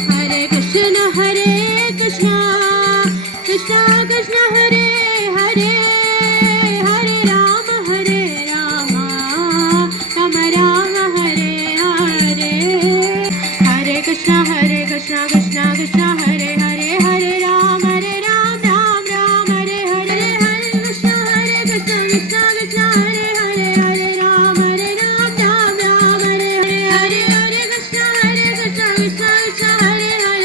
Hare Krishna Krishna Krishna Hare Hare Hare Ram Ram Ram Hare Hare Hare Krishna Krishna Krishna Hare Hare Hare Ram Ram Ram Hare Hare Hare Krishna Krishna Krishna Hare Hare Hare Ram Ram Ram Hare Hare Hare Hare Krishna Krishna Krishna Hare Hare